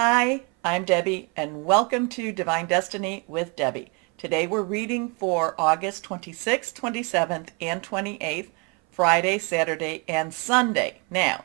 Hi, I'm Debbie, and welcome to Divine Destiny with Debbie. Today we're reading for August 26th, 27th, and 28th, Friday, Saturday, and Sunday. Now,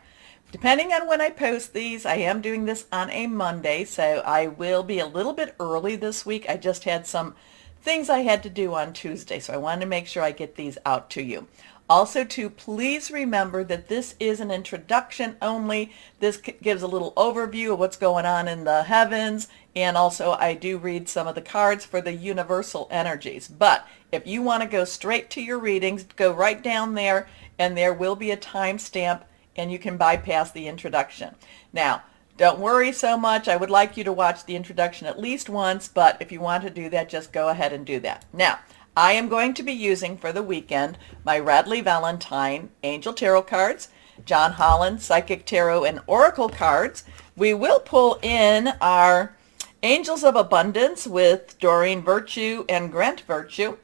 depending on when I post these, I am doing this on a Monday, so I will be a little bit early this week. I just had some things I had to do on Tuesday, so I wanted to make sure I get these out to you. Also, too, please remember that this is an introduction only. This gives a little overview of what's going on in the heavens, and also I do read some of the cards for the universal energies. But if you want to go straight to your readings, go right down there, and there will be a timestamp, and you can bypass the introduction. Now, don't worry so much. I would like you to watch the introduction at least once, but if you want to do that, just go ahead and do that. Now, I am going to be using for the weekend my Radley Valentine Angel Tarot cards, John Holland Psychic Tarot and Oracle cards. We will pull in our Angels of Abundance with Doreen Virtue and Grant Virtue,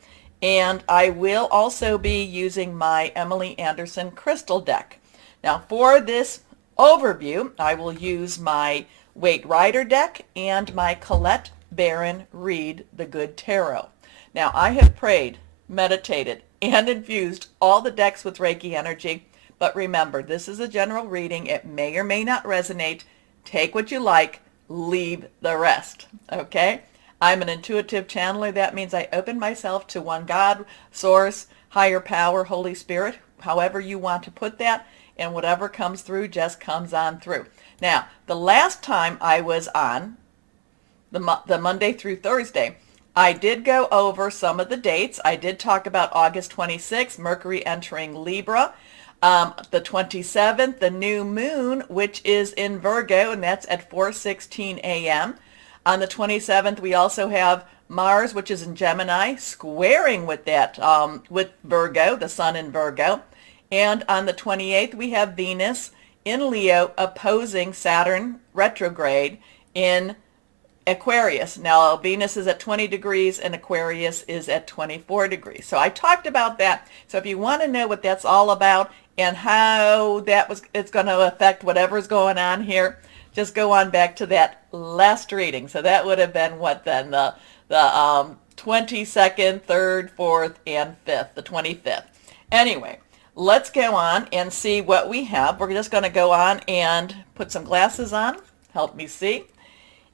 and I will also be using my Emily Anderson Crystal deck. Now for this overview, I will use my Waite Rider deck and my Colette Baron Reed the Good Tarot. Now, I have prayed, meditated, and infused all the decks with Reiki energy, but remember, this is a general reading. It may or may not resonate. Take what you like, leave the rest, okay? I'm an intuitive channeler. That means I open myself to one God, source, higher power, Holy Spirit, however you want to put that, and whatever comes through just comes on through. Now, the last time I was on, the Monday through Thursday, I did go over some of the dates. I did talk about August 26th, Mercury entering Libra. The 27th, the new moon, which is in Virgo, and that's at 4:16 a.m. On the 27th, we also have Mars, which is in Gemini, squaring with that, with Virgo, the sun in Virgo. And on the 28th, we have Venus in Leo opposing Saturn retrograde in Aquarius. Now, Venus is at 20 degrees and Aquarius is at 24 degrees. So I talked about that. So if you want to know what that's all about and how it's going to affect whatever's going on here, just go on back to that last reading. So that would have been what then? The 22nd, 3rd, 4th, and 5th, the 25th. Anyway, let's go on and see what we have. We're just going to go on and put some glasses on. Help me see.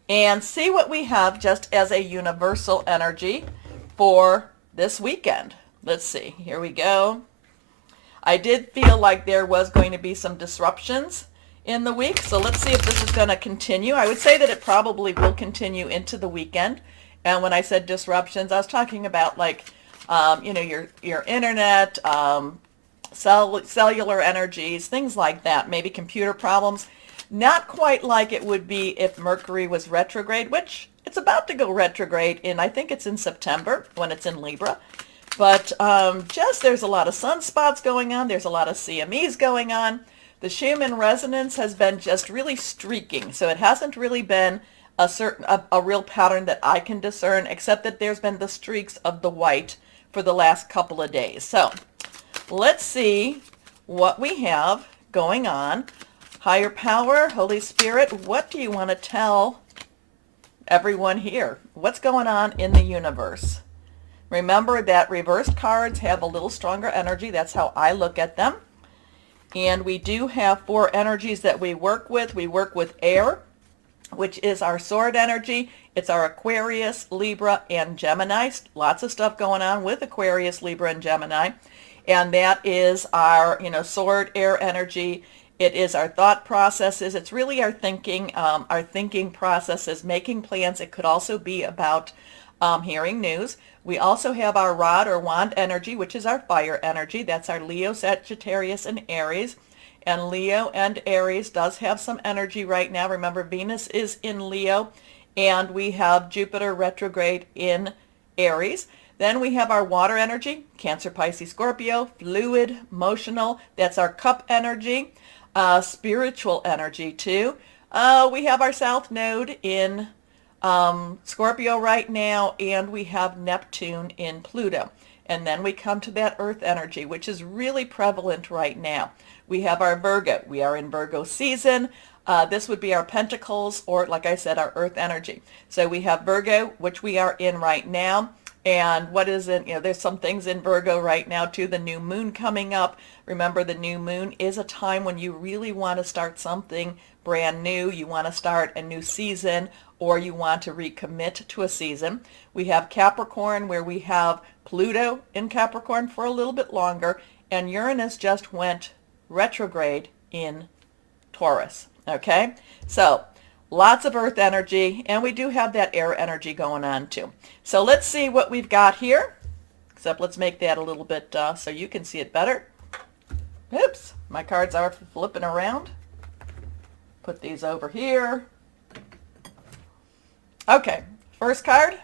And see what we have just as a universal energy for this weekend. Let's see. Here we go. I did feel like there was going to be some disruptions in the week, so let's see if this is going to continue. I would say that it probably will continue into the weekend. And when I said disruptions, I was talking about like, your internet, cellular energies, things like that, maybe computer problems. Not quite like it would be if Mercury was retrograde, which it's about to go retrograde in, I think it's in September when it's in Libra. But just there's a lot of sunspots going on. There's a lot of CMEs going on. The Schumann resonance has been just really streaking. So it hasn't really been a real pattern that I can discern, except that there's been the streaks of the white for the last couple of days. So let's see what we have going on. Higher power, Holy Spirit, what do you want to tell everyone here? What's going on in the universe? Remember that reversed cards have a little stronger energy. That's how I look at them. And we do have 4 energies that we work with. We work with air, which is our sword energy. It's our Aquarius, Libra, and Gemini. Lots of stuff going on with Aquarius, Libra, and Gemini. And that is our, sword air energy. It is our thought processes. It's really our thinking processes, making plans. It could also be about hearing news. We also have our rod or wand energy, which is our fire energy. That's our Leo, Sagittarius, and Aries. And Leo and Aries does have some energy right now. Remember, Venus is in Leo, and we have Jupiter retrograde in Aries. Then we have our water energy, Cancer, Pisces, Scorpio, fluid, emotional. That's our cup energy. Spiritual energy too. We have our South Node in Scorpio right now, and we have Neptune in Pluto. And then we come to that Earth energy, which is really prevalent right now. We have our Virgo. We are in Virgo season. This would be our pentacles, or like I said, our earth energy. So we have Virgo, which we are in right now. And what is it? There's some things in Virgo right now too. The new moon coming up. Remember, the new moon is a time when you really want to start something brand new. You want to start a new season, or you want to recommit to a season. We have Capricorn, where we have Pluto in Capricorn for a little bit longer, and Uranus just went retrograde in Taurus. Okay, so lots of earth energy, and we do have that air energy going on too. So let's see what we've got here, except let's make that a little bit so you can see it better. Oops, my cards are flipping around. Put these over here. Okay, first card,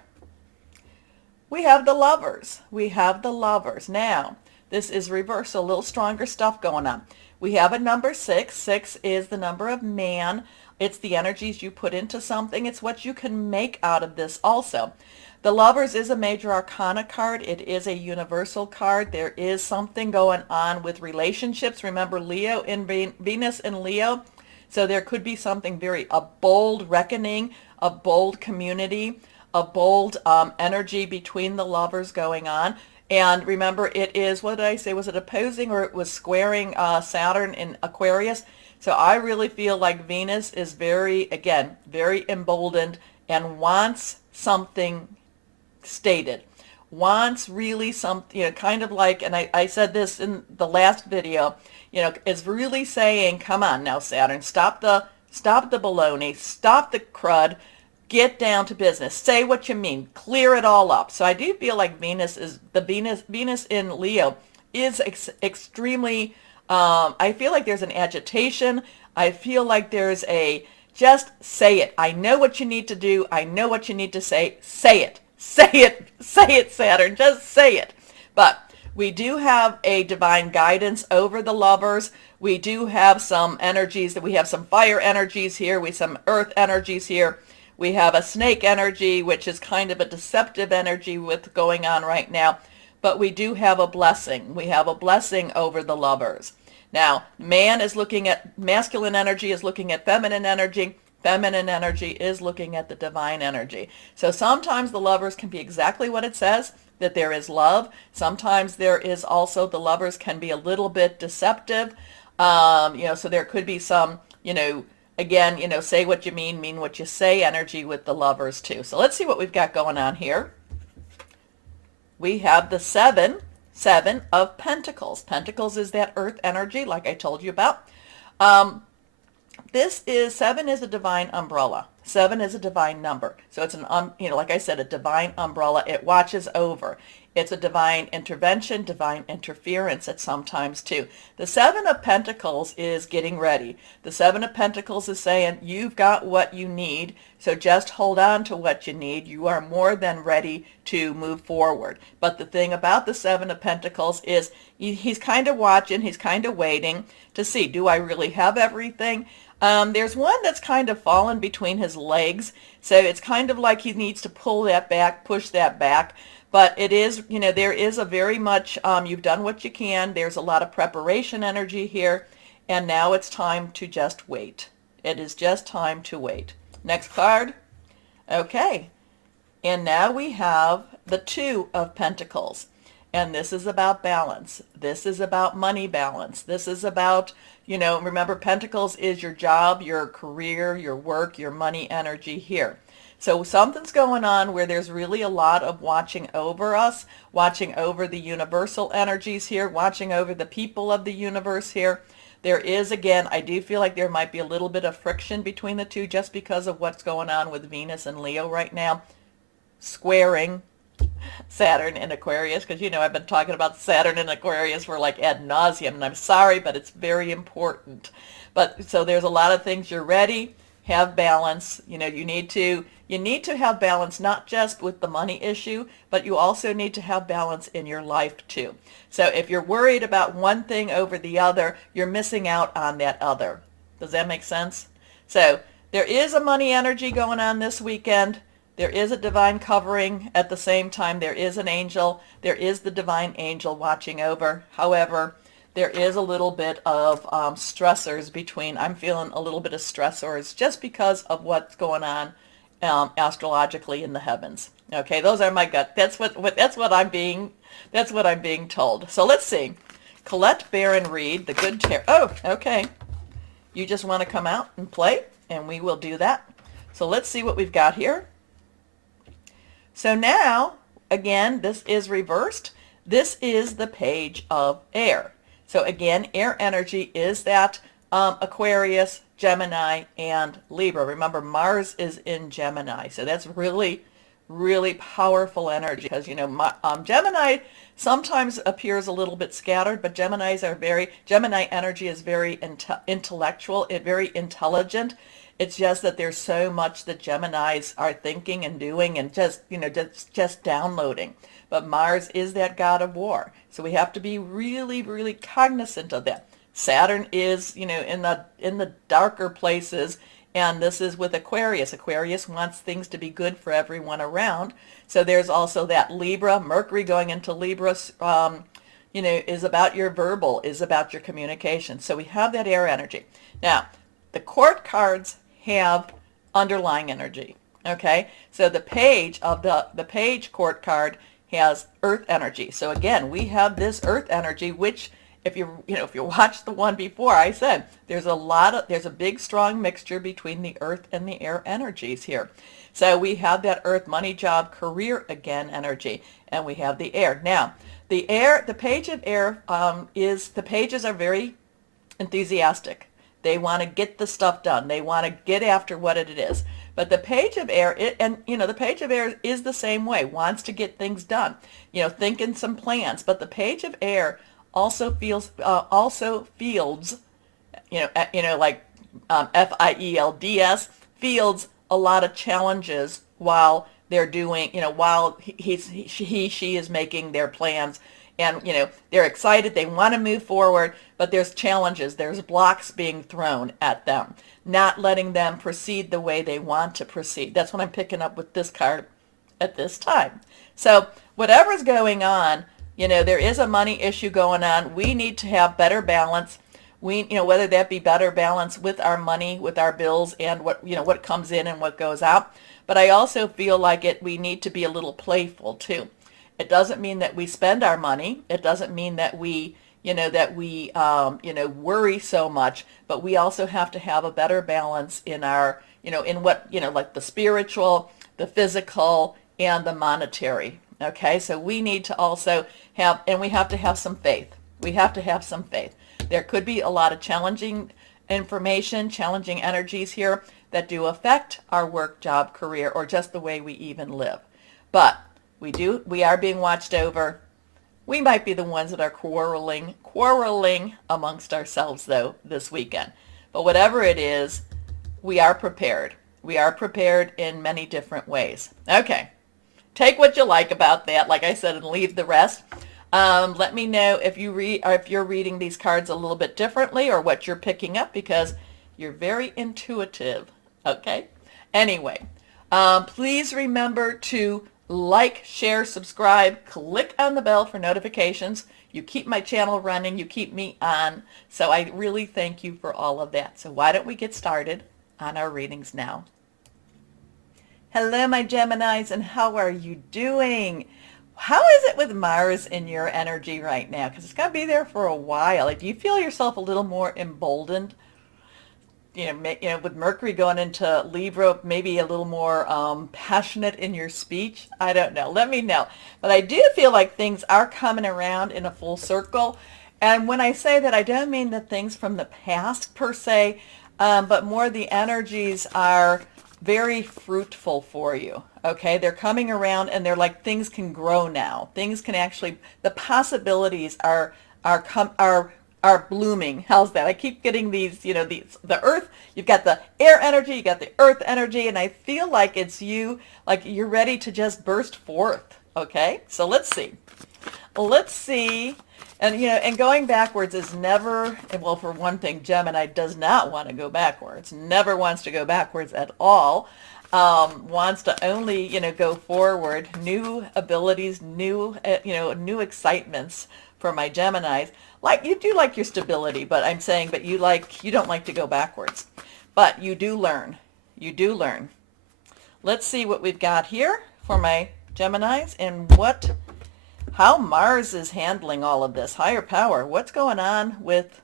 we have the Lovers. We have the Lovers. Now, this is reverse, so a little stronger stuff going on. We have a number 6. 6 is the number of man. It's the energies you put into something. It's what you can make out of this also. The Lovers is a major arcana card. It is a universal card. There is something going on with relationships. Remember, Leo in Venus in Leo. So there could be something a bold reckoning, a bold community, a bold energy between the lovers going on. And remember, it is, what did I say, was it opposing, or it was squaring Saturn in Aquarius? So I really feel like Venus is very emboldened and wants something stated. Wants really something, kind of like, and I said this in the last video, is really saying, come on now, Saturn, stop the baloney, stop the crud, get down to business. Say what you mean. Clear it all up. So I do feel like Venus in Leo is extremely, I feel like there's an agitation. I feel like there's just say it. I know what you need to do. I know what you need to say. Say it. Say it. Say it, Saturn. Just say it. But we do have a divine guidance over the lovers. We do have some energies we have some fire energies here. We have some earth energies here. We have a snake energy, which is kind of a deceptive energy with going on right now. But we do have a blessing. We have a blessing over the lovers. Now, man is looking at masculine energy, is looking at feminine energy. Feminine energy is looking at the divine energy. So sometimes the lovers can be exactly what it says, that there is love. Sometimes there is also, the lovers can be a little bit deceptive. So there could be some, again, say what you mean what you say energy with the lovers too. So let's see what we've got going on here. We have the seven of Pentacles. Pentacles is that earth energy, like I told you about. Seven is a divine umbrella. 7 is a divine number. So it's like I said, a divine umbrella. It watches over. It's a divine intervention, divine interference at sometimes too. The 7 of Pentacles is getting ready. The 7 of Pentacles is saying, you've got what you need, so just hold on to what you need. You are more than ready to move forward. But the thing about the 7 of Pentacles is he's kind of watching, he's kind of waiting to see, do I really have everything? There's one that's kind of fallen between his legs, so it's kind of like he needs to pull that back, push that back. But it is, there is a very much, you've done what you can. There's a lot of preparation energy here. And now it's time to just wait. It is just time to wait. Next card. Okay. And now we have the 2 of Pentacles. And this is about balance. This is about money balance. This is about, remember, Pentacles is your job, your career, your work, your money energy here. So something's going on where there's really a lot of watching over us, watching over the universal energies here, watching over the people of the universe here. There is, again, I do feel like there might be a little bit of friction between the two just because of what's going on with Venus and Leo right now, squaring Saturn in Aquarius, because I've been talking about Saturn in Aquarius for like ad nauseum, and I'm sorry, but it's very important. But so there's a lot of things. You're ready, have balance. You need to have balance, not just with the money issue, but you also need to have balance in your life too. So if you're worried about one thing over the other, you're missing out on that other. Does that make sense? So there is a money energy going on this weekend. There is a divine covering. At the same time, there is an angel. There is the divine angel watching over. However, there is a little bit of stressors between, I'm feeling a little bit of stressors just because of what's going on astrologically in the heavens. Okay, those are my gut. That's what I'm being told. So let's see. Colette Barron Reed, the good tarot. Oh, okay. You just want to come out and play, and we will do that. So let's see what we've got here. So now, again, this is reversed. This is the Page of Air. So again, air energy is that Aquarius, Gemini, and Libra. Remember, Mars is in Gemini. So that's really, really powerful energy because, Gemini sometimes appears a little bit scattered, but Gemini energy is very intellectual, very intelligent. It's just that there's so much that Geminis are thinking and doing and just downloading. But Mars is that god of war. So we have to be really, really cognizant of that. Saturn is, in the darker places, and this is with Aquarius. Aquarius wants things to be good for everyone around. So there's also that Libra, Mercury going into Libra, is about your verbal, is about your communication. So we have that air energy. Now, the court cards have underlying energy. Okay, so the page of the page court card has earth energy. So again, we have this earth energy, which if you watch the one before, I said there's a big strong mixture between the earth and the air energies here. So we have that earth, money, job, career again energy, and we have the air. Now, the page of air the pages are very enthusiastic. They want to get the stuff done. They want to get after what it is. But the Page of Air, the Page of Air is the same way, wants to get things done, thinking some plans. But the Page of Air also fields, like FIELDS, fields a lot of challenges while they're doing, while she is making their plans. And, they're excited, they want to move forward, but there's challenges, there's blocks being thrown at them, not letting them proceed the way they want to proceed. That's what I'm picking up with this card at this time. So whatever's going on, there is a money issue going on. We need to have better balance. Whether that be better balance with our money, with our bills, and what comes in and what goes out. But I also feel like we need to be a little playful too. It doesn't mean that we spend our money. It doesn't mean that we worry so much, but we also have to have a better balance in our, in what, like the spiritual, the physical, and the monetary. Okay, so we need to also have, and we have to have some faith. We have to have some faith. There could be a lot of challenging information, challenging energies here that do affect our work, job, career, or just the way we even live. But we are being watched over. We might be the ones that are quarreling amongst ourselves, though, this weekend. But whatever it is, we are prepared. We are prepared in many different ways. Okay, take what you like about that, like I said, and leave the rest. Let me know if you're reading these cards a little bit differently or what you're picking up, because you're very intuitive. Okay? Anyway, please remember to like, share, subscribe, click on the bell for notifications. You keep my channel running, you keep me on, so I really thank you for all of that. So why don't we get started on our readings now? Hello, my Geminis, and how are you doing? How is it with Mars in your energy right now? Because it's going to be there for a while. Like, do you feel yourself a little more emboldened? With Mercury going into Libra, maybe a little more passionate in your speech. I don't know. Let me know. But I do feel like things are coming around in a full circle. And when I say that, I don't mean the things from the past per se, but more the energies are very fruitful for you. Okay, they're coming around, and they're like, things can grow now. Things can actually, the possibilities are blooming. How's that? I keep getting these, the earth, you've got the air energy, you got the earth energy, and I feel like it's you, like you're ready to just burst forth. Okay, so let's see. And going backwards is never, well, for one thing, Gemini does not want to go backwards, never wants to go backwards at all. Wants to only, go forward, new abilities, new excitements for my Geminis. like you do like your stability, but I'm saying, but you don't like to go backwards. But you do learn. You do learn. Let's see what we've got here for my Geminis and how Mars is handling all of this. Higher power. What's going on with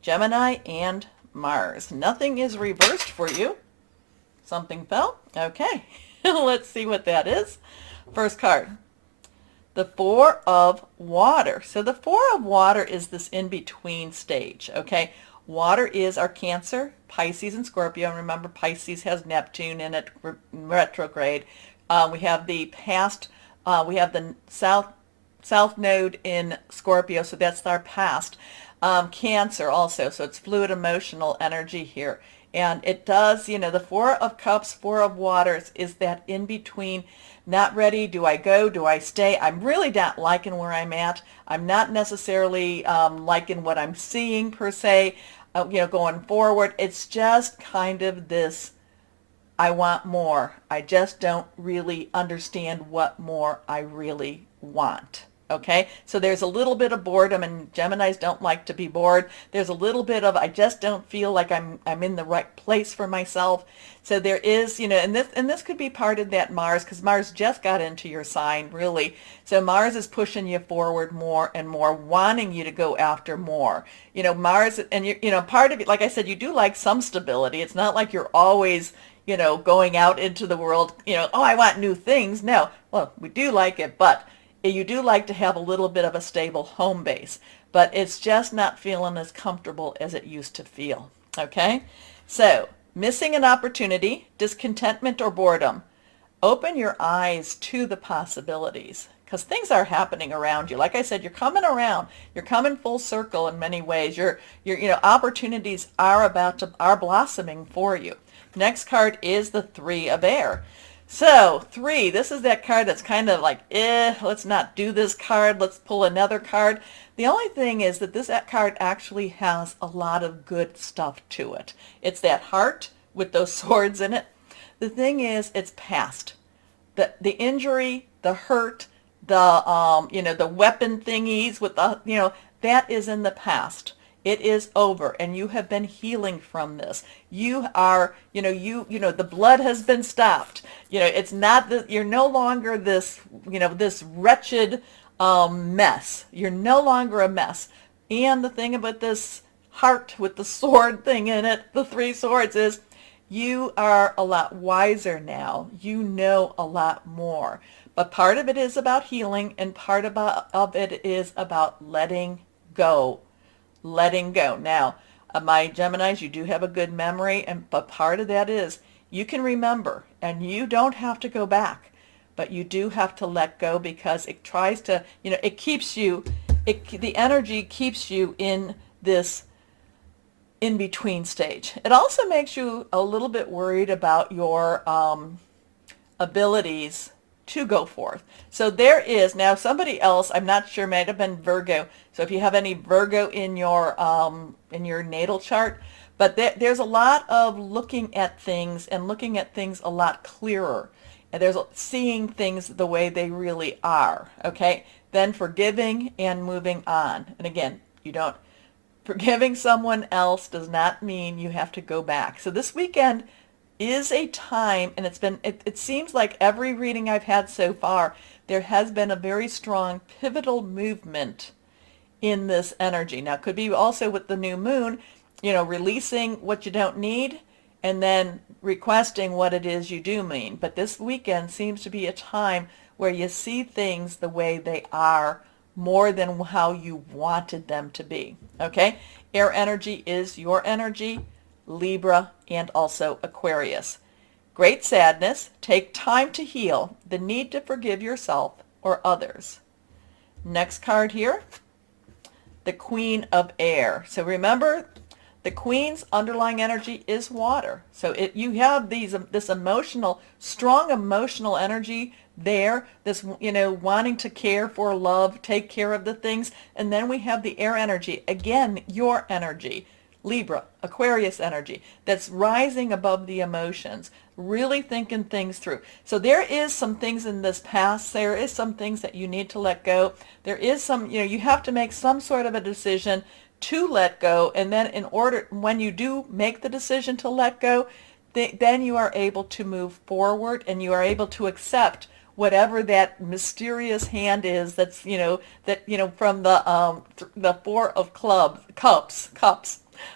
Gemini and Mars? Nothing is reversed for you. Something fell. Okay. Let's see what that is. First card. The Four of Water. So the Four of Water is this in-between stage, okay? Water is our Cancer, Pisces, and Scorpio. And remember, Pisces has Neptune in it, retrograde. We have the past, we have the south node in Scorpio, so that's our past. Cancer also, so it's fluid emotional energy here. And it does, the Four of Cups, Four of Waters is that in-between. Not ready. Do I go? Do I stay? I'm really not liking where I'm at. I'm not necessarily liking what I'm seeing per se, going forward. It's just kind of this, I want more. I just don't really understand what more I really want. Okay, so there's a little bit of boredom, and Geminis don't like to be bored. There's a little bit of, I just don't feel like I'm in the right place for myself. So there is, and this could be part of that Mars, because Mars just got into your sign, really. So Mars is pushing you forward more and more, wanting you to go after more. Mars, and part of it, like I said, you do like some stability. It's not like you're always, going out into the world, oh, I want new things. No, well, we do like it, but you do like to have a little bit of a stable home base, but it's just not feeling as comfortable as it used to feel. Okay, so missing an opportunity, discontentment, or boredom. Open your eyes to the possibilities, because things are happening around you. Like I said, you're coming around. You're coming full circle in many ways. Your opportunities are blossoming for you. Next card is the Three of Air. So 3, this is that card that's kind of like, let's not do this card. Let's pull another card. The only thing is that this card actually has a lot of good stuff to it. It's that heart with those swords in it. The thing is, it's past. The injury, the hurt, the weapon thingies with the, that is in the past. It is over, and you have been healing from this. You are, the blood has been stopped. It's not that you're no longer this, this wretched mess. You're no longer a mess. And the thing about this heart with the sword thing in it, the 3 swords, is you are a lot wiser now. You know a lot more. But part of it is about healing, and part of it is about letting go. Letting go. Now, my Geminis, you do have a good memory, but part of that is you can remember, and you don't have to go back, but you do have to let go, because it tries to, it keeps you, the energy keeps you in this in-between stage. It also makes you a little bit worried about your abilities to go forth. So there is now somebody else, I'm not sure, might have been Virgo. So if you have any Virgo in your natal chart, but there's a lot of looking at things, and looking at things a lot clearer. And there's seeing things the way they really are. Okay? Then forgiving and moving on. And again, forgiving someone else does not mean you have to go back. So this weekend is a time, and it seems like every reading I've had so far, there has been a very strong pivotal movement in this energy. Now, it could be also with the new moon, releasing what you don't need, and then requesting what it is you do mean. But this weekend seems to be a time where you see things the way they are, more than how you wanted them to be. Okay? Air energy is your energy. Libra, and also Aquarius. Great sadness. Take time to heal. The need to forgive yourself or others. Next card here, the Queen of Air. So remember, the Queen's underlying energy is water. So you have this emotional, strong emotional energy there, this, wanting to care for, love, take care of the things. And then we have the air energy. Again, your energy. Libra, Aquarius energy, that's rising above the emotions, really thinking things through. So there is some things in this past, there is some things that you need to let go. There is some, you have to make some sort of a decision to let go, and then when you do make the decision to let go, then you are able to move forward and you are able to accept whatever that mysterious hand is that's, from the Four of Cups,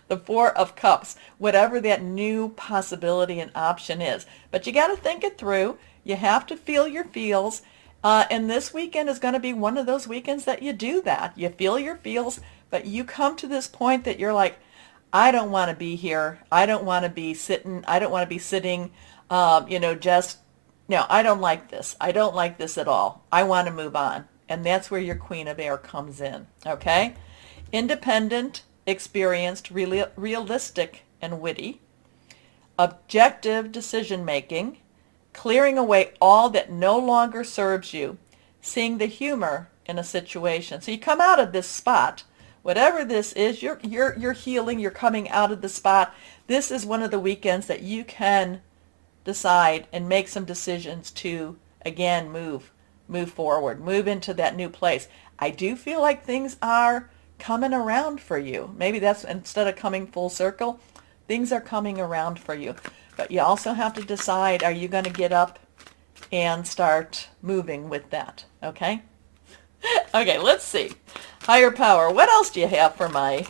the Four of Cups, whatever that new possibility and option is. But you got to think it through. You have to feel your feels. And this weekend is going to be one of those weekends that you do that. You feel your feels, but you come to this point that you're like, I don't want to be here. I don't want to be sitting. I don't want to be sitting, just, no, I don't like this. I don't like this at all. I want to move on. And that's where your Queen of Air comes in, okay? Independent, experienced, realistic, and witty. Objective decision making. Clearing away all that no longer serves you. Seeing the humor in a situation. So you come out of this spot. Whatever this is, you're healing, you're coming out of the spot. This is one of the weekends that you can decide and make some decisions to, again, move forward, move into that new place. I do feel like things are coming around for you. Maybe that's, instead of coming full circle, things are coming around for you. But you also have to decide, are you going to get up and start moving with that, okay? Okay, let's see. Higher power. What else do you have for my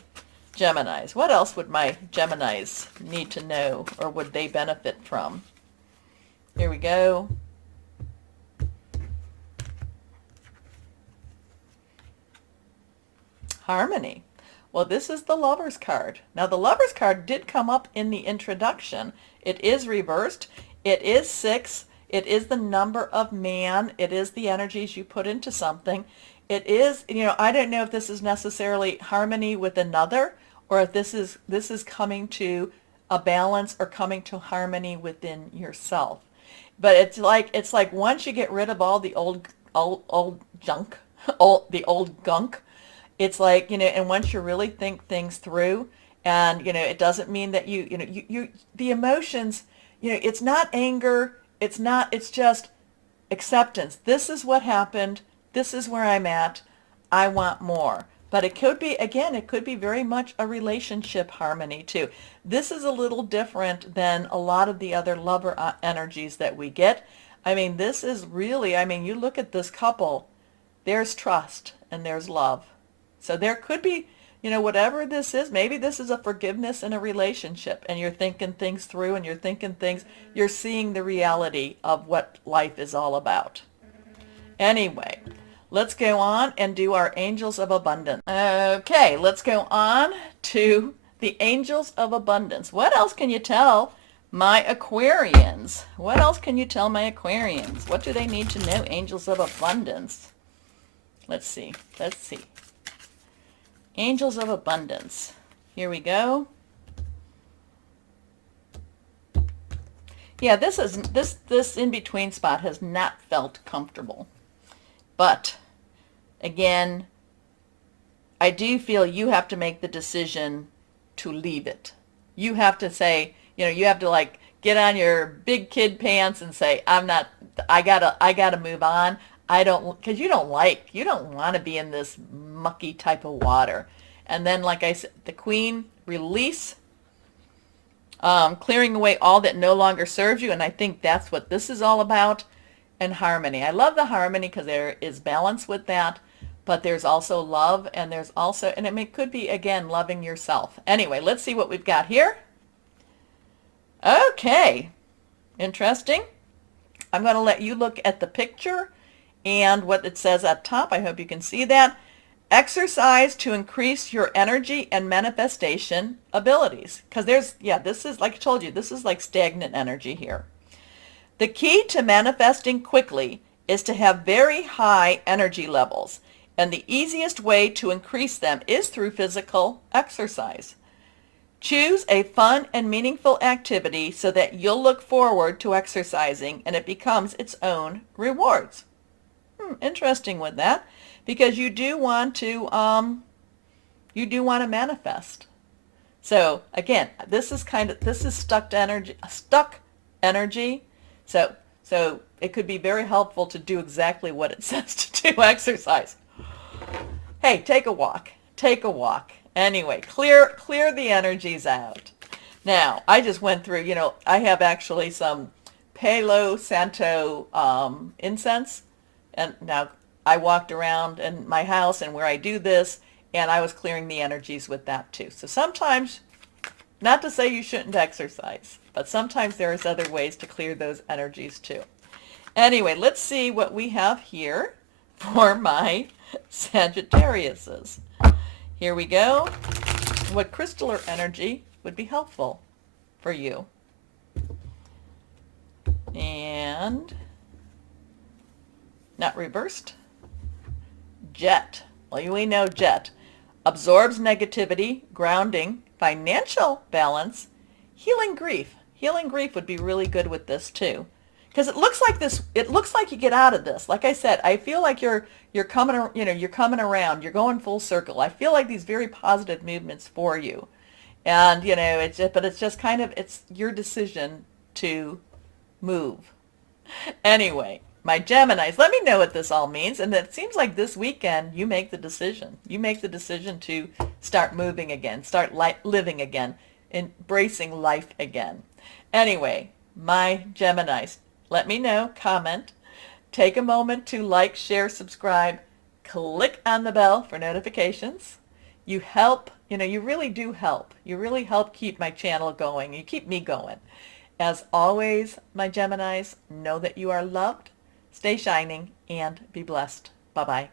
Geminis? What else would my Geminis need to know, or would they benefit from? Here we go. Harmony. Well, this is the Lover's card. Now, the Lover's card did come up in the introduction. It is reversed. It is 6. It is the number of man. It is the energies you put into something. It is, I don't know if this is necessarily harmony with another, or if this is coming to a balance or coming to harmony within yourself. But it's like once you get rid of all the old junk, the old gunk, it's like, and once you really think things through, and it doesn't mean that you the emotions, it's not anger, it's just acceptance. This is what happened. This is where I'm at. I want more. But it could be, again, it could be very much a relationship harmony too. This is a little different than a lot of the other lover energies that we get. I mean, this is really, you look at this couple, there's trust and there's love. So there could be, whatever this is, maybe this is a forgiveness in a relationship, and you're thinking things through, and you're seeing the reality of what life is all about. Anyway, let's go on and do our Angels of Abundance. Okay, let's go on to the Angels of Abundance. What else can you tell my Aquarians? What else can you tell my Aquarians? What do they need to know, Angels of Abundance? Let's see. Angels of Abundance. Here we go. Yeah, this in-between spot has not felt comfortable. But, again, I do feel you have to make the decision to leave it. You have to say, you have to get on your big kid pants and say, I gotta move on. Because you don't want to be in this mucky type of water. And then, like I said, the Queen, release, clearing away all that no longer serves you. And I think that's what this is all about. And harmony. I love the harmony because there is balance with that, but there's also love, and there's also, and it could be, again, loving yourself. Anyway, let's see what we've got here. Okay. Interesting. I'm going to let you look at the picture and what it says at top. I hope you can see that. Exercise to increase your energy and manifestation abilities. Because this is, like I told you, this is like stagnant energy here. The key to manifesting quickly is to have very high energy levels, and the easiest way to increase them is through physical exercise. Choose a fun and meaningful activity so that you'll look forward to exercising and it becomes its own rewards. Interesting with that, because you do want to manifest. So again, this is stuck energy. So it could be very helpful to do exactly what it says to do, exercise. Hey, take a walk. Take a walk. Anyway, clear the energies out. Now, I just went through, I have actually some Palo Santo incense. And now I walked around in my house and where I do this, and I was clearing the energies with that too. So sometimes, not to say you shouldn't exercise, but sometimes there's other ways to clear those energies too. Anyway, let's see what we have here for my Sagittariuses. Here we go. What crystal or energy would be helpful for you? And not reversed. Jet. Well, we know jet absorbs negativity, grounding, financial balance, healing grief. Healing grief would be really good with this too. Because it looks like you get out of this. Like I said, I feel like you're coming, you're coming around, you're going full circle. I feel like these very positive movements for you. And, it's just kind of, it's your decision to move. Anyway, my Geminis, let me know what this all means. And it seems like this weekend you make the decision. You make the decision to start moving again, start living again, embracing life again. Anyway, my Geminis, let me know, comment, take a moment to like, share, subscribe, click on the bell for notifications. You help, you really do help. You really help keep my channel going. You keep me going. As always, my Geminis, know that you are loved, stay shining, and be blessed. Bye-bye.